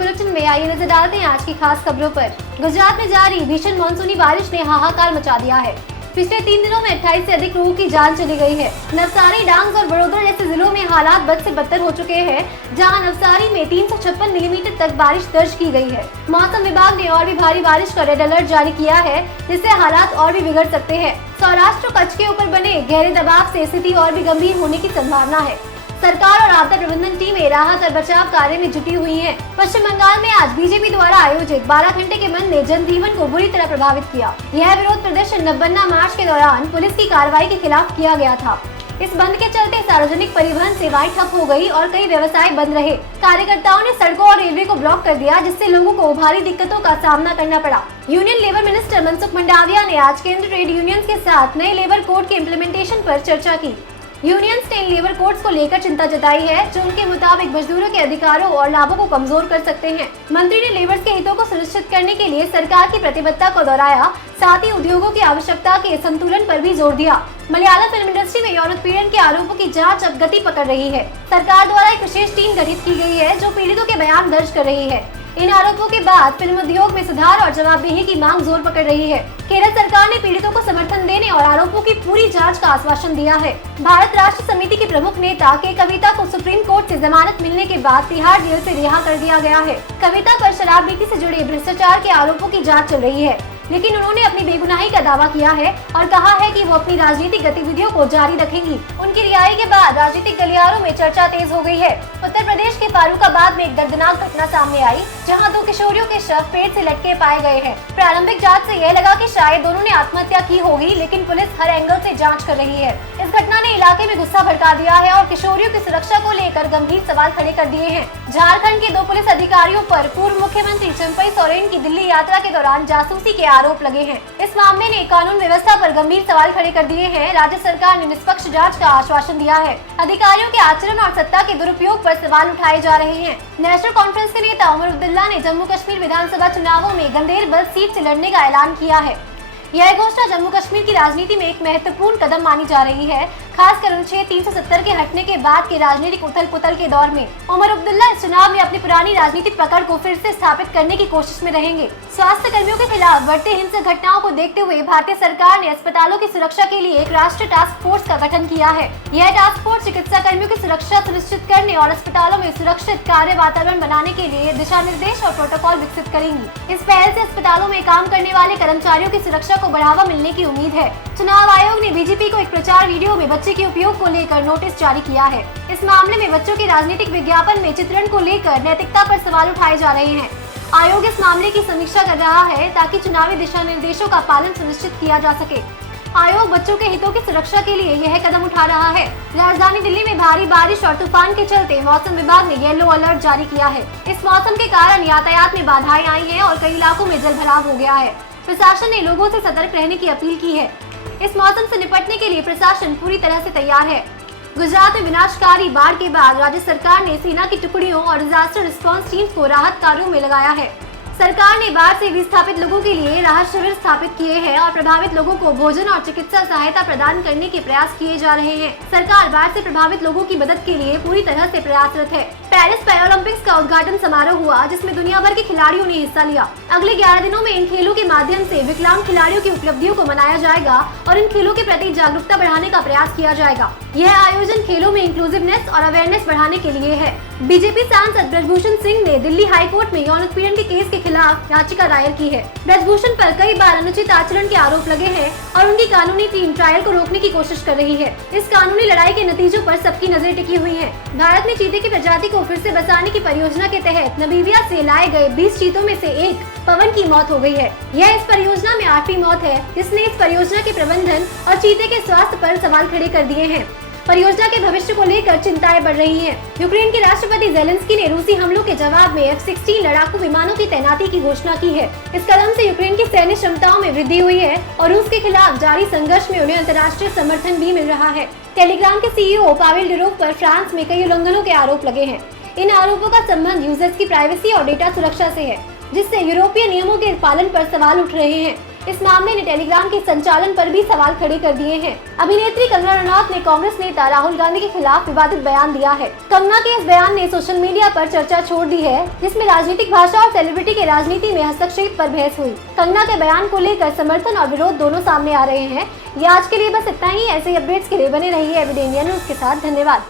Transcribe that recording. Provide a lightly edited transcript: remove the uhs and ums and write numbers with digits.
Bulletin में आइए नजर डालते हैं आज की खास खबरों पर। गुजरात में जारी भीषण मानसूनी बारिश ने हाहाकार मचा दिया है। पिछले 3 दिनों में 28 से अधिक लोगों की जान चली गई है। नवसारी, डांग और बड़ौदा जैसे जिलों में हालात बद से बदतर हो चुके हैं, जहां नवसारी में 356 मिलीमीटर तक बारिश दर्ज की गई है। मौसम विभाग ने और भी भारी बारिश का रेड अलर्ट जारी किया है, जिससे हालात और भी बिगड़ सकते हैं। सौराष्ट्र और कच्छ के ऊपर बने गहरे दबाव से स्थिति और भी गंभीर होने की संभावना है। सरकार और आपदा प्रबंधन टीमें राहत और बचाव कार्य में जुटी हुई हैं। पश्चिम बंगाल में आज बीजेपी द्वारा आयोजित 12 घंटे के बंद ने जनजीवन को बुरी तरह प्रभावित किया। यह विरोध प्रदर्शन नब्बन्ना मार्च के दौरान पुलिस की कार्रवाई के खिलाफ किया गया था। इस बंद के चलते सार्वजनिक परिवहन सेवाएं ठप हो गई और कई व्यवसाय बंद रहे। कार्यकर्ताओं ने सड़कों और रेलवे को ब्लॉक कर दिया, जिससे लोगों को भारी दिक्कतों का सामना करना पड़ा। Union labour minister Mansukh Mandaviya ने आज केंद्रीय ट्रेड यूनियंस के साथ नए लेबर कोड के इम्प्लीमेंटेशन पर चर्चा की। यूनियंस ने लेबर कोड्स को लेकर चिंता जताई है, जो उनके मुताबिक मजदूरों के अधिकारों और लाभों को कमजोर कर सकते हैं। मंत्री ने लेबर्स के हितों को सुनिश्चित करने के लिए सरकार की प्रतिबद्धता को दोहराया, साथ ही उद्योगों की आवश्यकता के संतुलन पर भी जोर दिया। मलयालम फिल्म इंडस्ट्री में यौन उत्पीड़न के आरोपों की जांच अब गति पकड़ रही है। सरकार द्वारा एक विशेष टीम गठित की गई है, जो पीड़ितों के बयान दर्ज कर रही है। इन आरोपों के बाद फिल्म उद्योग में सुधार और जवाबदेही की मांग जोर पकड़ रही है। केरल सरकार ने पीड़ितों को समर्थन देने और आरोपों की पूरी जांच का आश्वासन दिया है। भारत राष्ट्र समिति के प्रमुख नेता के कविता को सुप्रीम कोर्ट से जमानत मिलने के बाद तिहाड़ जेल से रिहा कर दिया गया है। कविता पर शराब नीति से जुड़े भ्रष्टाचार के आरोपों की जाँच चल रही है, लेकिन उन्होंने अपनी बेगुनाही का दावा किया है और कहा है कि वो अपनी राजनीतिक गतिविधियों को जारी रखेंगी। उनकी रिहाई के बाद राजनीतिक गलियारों में चर्चा तेज हो गई है। उत्तर प्रदेश के फारुखाबाद में एक दर्दनाक घटना सामने आई, जहां 2 किशोरियों के शव पेड़ से लटके पाए गए हैं। प्रारंभिक जांच से यह लगा कि शायद दोनों ने आत्महत्या की होगी, लेकिन पुलिस हर एंगल से जांच कर रही है। इस घटना ने इलाके में गुस्सा भड़का दिया है और किशोरियों की सुरक्षा को लेकर गंभीर सवाल खड़े कर दिए हैं। झारखंड के 2 पुलिस अधिकारियों पर पूर्व मुख्यमंत्री चंपई सोरेन की दिल्ली यात्रा के दौरान जासूसी के आरोप लगे हैं। इस मामले ने कानून व्यवस्था पर गंभीर सवाल खड़े कर दिए हैं। राज्य सरकार ने निष्पक्ष जांच का आश्वासन दिया है। अधिकारियों के आचरण और सत्ता के दुरुपयोग पर सवाल उठाए जा रहे हैं। नेशनल कॉन्फ्रेंस के नेता उमर अब्दुल्ला ने जम्मू कश्मीर विधानसभा चुनावों में गंदेर बल सीट से लड़ने का ऐलान किया है। यह घोषणा जम्मू कश्मीर की राजनीति में एक महत्वपूर्ण कदम मानी जा रही है, खासकर अनुच्छेद 370 के हटने के बाद के राजनीतिक उथल पुथल के दौर में। उमर अब्दुल्ला इस चुनाव में अपनी पुरानी राजनीतिक पकड़ को फिर से स्थापित करने की कोशिश में रहेंगे। स्वास्थ्य कर्मियों के खिलाफ बढ़ते हिंसक घटनाओं को देखते हुए भारतीय सरकार ने अस्पतालों की सुरक्षा के लिए एक राष्ट्रीय टास्क फोर्स का गठन किया है। यह टास्क फोर्स चिकित्सा कर्मियों की सुरक्षा सुनिश्चित करने और अस्पतालों में सुरक्षित कार्य वातावरण बनाने के लिए दिशा निर्देश और प्रोटोकॉल विकसित करेंगी। इस पहल से अस्पतालों में काम करने वाले कर्मचारियों की सुरक्षा को बढ़ावा मिलने की उम्मीद है। चुनाव आयोग ने बीजेपी को एक प्रचार वीडियो में बच्चे के उपयोग को लेकर नोटिस जारी किया है। इस मामले में बच्चों के राजनीतिक विज्ञापन में चित्रण को लेकर नैतिकता पर सवाल उठाए जा रहे हैं। आयोग इस मामले की समीक्षा कर रहा है, ताकि चुनावी दिशा निर्देशों का पालन सुनिश्चित किया जा सके। आयोग बच्चों के हितों की सुरक्षा के लिए यह कदम उठा रहा है। राजधानी दिल्ली में भारी बारिश और तूफान के चलते मौसम विभाग ने येलो अलर्ट जारी किया है। इस मौसम के कारण यातायात में बाधाएं आई हैं और कई इलाकों में जलभराव हो गया है। प्रशासन ने लोगों से सतर्क रहने की अपील की है। इस मौसम से निपटने के लिए प्रशासन पूरी तरह से तैयार है। गुजरात में विनाशकारी बाढ़ के बाद राज्य सरकार ने सेना की टुकड़ियों और डिजास्टर रिस्पांस टीम्स को राहत कार्यों में लगाया है। सरकार ने बाढ़ से विस्थापित लोगों के लिए राहत शिविर स्थापित किए हैं और प्रभावित लोगों को भोजन और चिकित्सा सहायता प्रदान करने के प्रयास किए जा रहे हैं। सरकार बाढ़ से प्रभावित लोगों की मदद के लिए पूरी तरह से प्रयासरत है। पेरिस पैरालंपिक्स का उद्घाटन समारोह हुआ, जिसमें दुनिया भर के खिलाड़ियों ने हिस्सा लिया। अगले 11 दिनों में इन खेलों के माध्यम से विकलांग खिलाड़ियों की उपलब्धियों को मनाया जाएगा और इन खेलों के प्रति जागरूकता बढ़ाने का प्रयास किया जाएगा। यह आयोजन खेलों में इंक्लूसिवनेस और अवेयरनेस बढ़ाने के लिए है। बीजेपी सांसद ब्रजभूषण सिंह ने दिल्ली हाईकोर्ट में यौन उत्पीड़न के केस के खिलाफ याचिका दायर की है। ब्रजभूषण पर कई बार अनुचित आचरण के आरोप लगे हैं और उनकी कानूनी टीम ट्रायल को रोकने की कोशिश कर रही है। इस कानूनी लड़ाई के नतीजों पर सबकी नजरें टिकी हुई हैं। भारत में चीते की प्रजाति को फिर से बसाने की परियोजना के तहत नमीबिया से लाए गए 20 चीतों में से एक पवन की मौत हो गई है। यह इस परियोजना में 8वीं मौत है, जिसने इस परियोजना के प्रबंधन और चीते के स्वास्थ्य पर सवाल खड़े कर दिए हैं। परियोजना के भविष्य को लेकर चिंताएं बढ़ रही हैं। यूक्रेन के राष्ट्रपति जेलेंस्की ने रूसी हमलों के जवाब में F-16 लड़ाकू विमानों की तैनाती की घोषणा की है। इस कदम से यूक्रेन की सैन्य क्षमताओं में वृद्धि हुई है और रूस के खिलाफ जारी संघर्ष में उन्हें अंतर्राष्ट्रीय समर्थन भी मिल रहा है। टेलीग्राम के CEO पावेल डुरोव पर फ्रांस में कई उल्लंघनों के आरोप लगे हैं। इन आरोपों का संबंध यूजर्स की प्राइवेसी और डेटा सुरक्षा से है, जिससे यूरोपीय नियमों के पालन पर सवाल उठ रहे हैं। इस मामले ने टेलीग्राम के संचालन पर भी सवाल खड़े कर दिए हैं। अभिनेत्री कंगना रनौत ने कांग्रेस नेता राहुल गांधी के खिलाफ विवादित बयान दिया है। कंगना के इस बयान ने सोशल मीडिया पर चर्चा छोड़ दी है, जिसमें राजनीतिक भाषा और सेलिब्रिटी के राजनीति में हस्तक्षेप पर बहस हुई। कंगना के बयान को लेकर समर्थन और विरोध दोनों सामने आ रहे हैं। ये आज के लिए बस इतना ही। ऐसे अपडेट्स के लिए बने रहिए एबीपी इंडिया न्यूज के साथ। धन्यवाद।